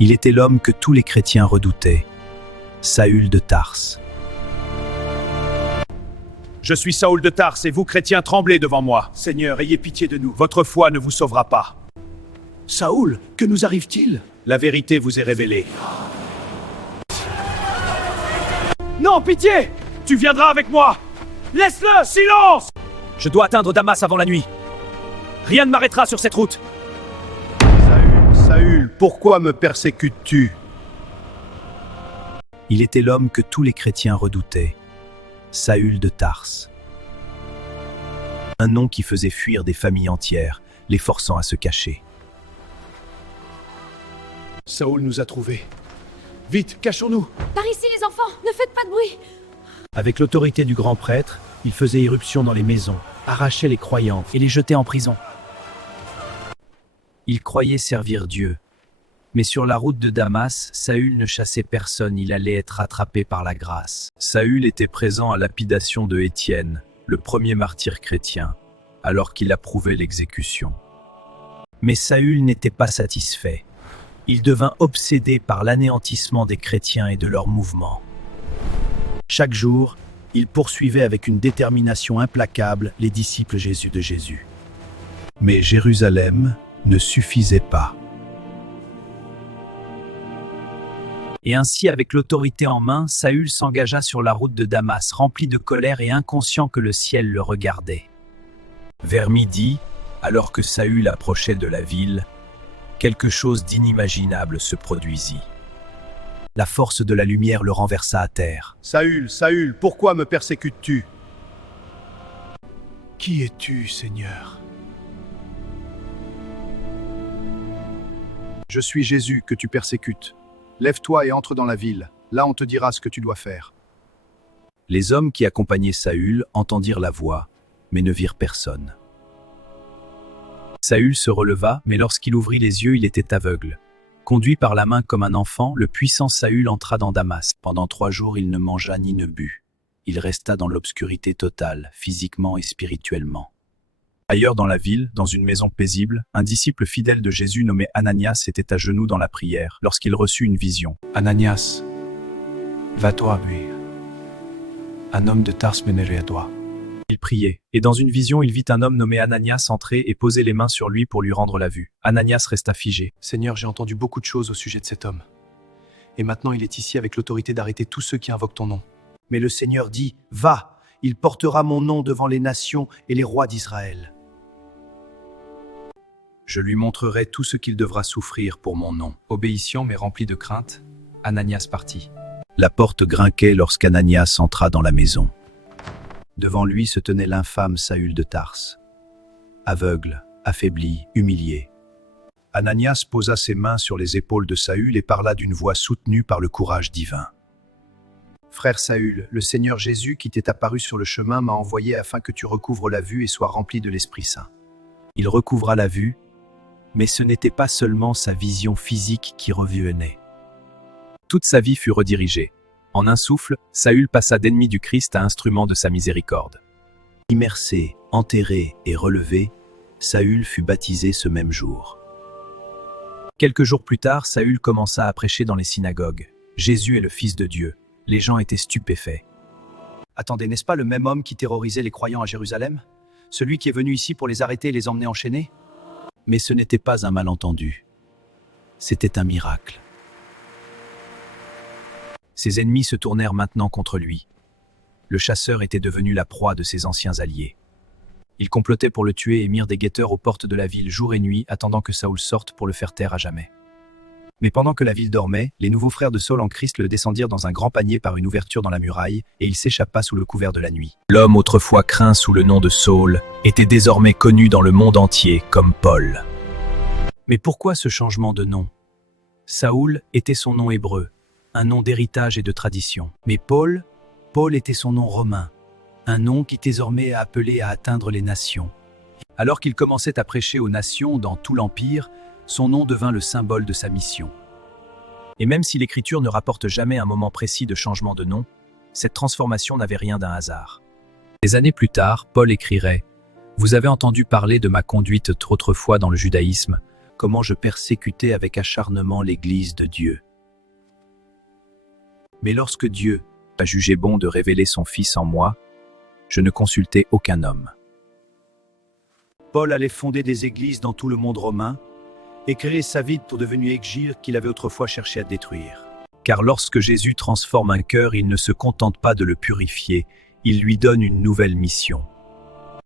Il était l'homme que tous les chrétiens redoutaient, Saül de Tarse. Je suis Saül de Tarse et vous, chrétiens, tremblez devant moi. Seigneur, ayez pitié de nous. Votre foi ne vous sauvera pas. Saül, que nous arrive-t-il? La vérité vous est révélée. Non, pitié! Tu viendras avec moi! Laisse-le! Silence! Je dois atteindre Damas avant la nuit. Rien ne m'arrêtera sur cette route. Saül, pourquoi me persécutes-tu? Il était l'homme que tous les chrétiens redoutaient, Saül de Tarse. Un nom qui faisait fuir des familles entières, les forçant à se cacher. Saül nous a trouvés. Vite, cachons-nous. Par ici, les enfants, ne faites pas de bruit. Avec l'autorité du grand prêtre, il faisait irruption dans les maisons, arrachait les croyants et les jetait en prison. Il croyait servir Dieu. Mais sur la route de Damas, Saül ne chassait personne, il allait être attrapé par la grâce. Saül était présent à la lapidation de Étienne, le premier martyr chrétien, alors qu'il approuvait l'exécution. Mais Saül n'était pas satisfait. Il devint obsédé par l'anéantissement des chrétiens et de leurs mouvements. Chaque jour, il poursuivait avec une détermination implacable les disciples de Jésus. Mais Jérusalem ne suffisait pas. Et ainsi, avec l'autorité en main, Saül s'engagea sur la route de Damas, rempli de colère et inconscient que le ciel le regardait. Vers midi, alors que Saül approchait de la ville, quelque chose d'inimaginable se produisit. La force de la lumière le renversa à terre. Saül, pourquoi me persécutes-tu? Qui es-tu, Seigneur? Je suis Jésus que tu persécutes. Lève-toi et entre dans la ville. Là, on te dira ce que tu dois faire. Les hommes qui accompagnaient Saül entendirent la voix, mais ne virent personne. Saül se releva, mais lorsqu'il ouvrit les yeux, il était aveugle. Conduit par la main comme un enfant, le puissant Saül entra dans Damas. Pendant 3 jours, il ne mangea ni ne but. Il resta dans l'obscurité totale, physiquement et spirituellement. Ailleurs dans la ville, dans une maison paisible, un disciple fidèle de Jésus nommé Ananias était à genoux dans la prière lorsqu'il reçut une vision. « Ananias, va-toi à lui. Un homme de Tarse mènerait à toi. » Il priait, et dans une vision, il vit un homme nommé Ananias entrer et poser les mains sur lui pour lui rendre la vue. Ananias resta figé. « Seigneur, j'ai entendu beaucoup de choses au sujet de cet homme. Et maintenant il est ici avec l'autorité d'arrêter tous ceux qui invoquent ton nom. » Mais le Seigneur dit, « Va, il portera mon nom devant les nations et les rois d'Israël. Je lui montrerai tout ce qu'il devra souffrir pour mon nom. » Obéissant mais rempli de crainte, Ananias partit. La porte grinquait lorsqu'Ananias entra dans la maison. Devant lui se tenait l'infâme Saül de Tarse. Aveugle, affaibli, humilié. Ananias posa ses mains sur les épaules de Saül et parla d'une voix soutenue par le courage divin. « Frère Saül, le Seigneur Jésus qui t'est apparu sur le chemin m'a envoyé afin que tu recouvres la vue et sois rempli de l'Esprit Saint. » Il recouvra la vue, mais ce n'était pas seulement sa vision physique qui revenait. Toute sa vie fut redirigée. En un souffle, Saül passa d'ennemi du Christ à instrument de sa miséricorde. Immersé, enterré et relevé, Saül fut baptisé ce même jour. Quelques jours plus tard, Saül commença à prêcher dans les synagogues. Jésus est le Fils de Dieu. Les gens étaient stupéfaits. Attendez, n'est-ce pas le même homme qui terrorisait les croyants à Jérusalem? Celui qui est venu ici pour les arrêter et les emmener enchaînés? Mais ce n'était pas un malentendu. C'était un miracle. Ses ennemis se tournèrent maintenant contre lui. Le chasseur était devenu la proie de ses anciens alliés. Ils complotaient pour le tuer et mirent des guetteurs aux portes de la ville jour et nuit, attendant que Saül sorte pour le faire taire à jamais. Mais pendant que la ville dormait, les nouveaux frères de Saül en Christ le descendirent dans un grand panier par une ouverture dans la muraille, et il s'échappa sous le couvert de la nuit. L'homme autrefois craint sous le nom de Saül était désormais connu dans le monde entier comme Paul. Mais pourquoi ce changement de nom? Saül était son nom hébreu, un nom d'héritage et de tradition. Mais Paul était son nom romain, un nom qui désormais a appelé à atteindre les nations. Alors qu'il commençait à prêcher aux nations dans tout l'Empire, son nom devint le symbole de sa mission. Et même si l'Écriture ne rapporte jamais un moment précis de changement de nom, cette transformation n'avait rien d'un hasard. Des années plus tard, Paul écrirait « Vous avez entendu parler de ma conduite autrefois dans le judaïsme, comment je persécutais avec acharnement l'Église de Dieu. Mais lorsque Dieu a jugé bon de révéler son Fils en moi, je ne consultai aucun homme. Paul allait fonder des églises dans tout le monde romain et créer sa ville pour devenir Égir qu'il avait autrefois cherché à détruire. Car lorsque Jésus transforme un cœur, il ne se contente pas de le purifier, il lui donne une nouvelle mission.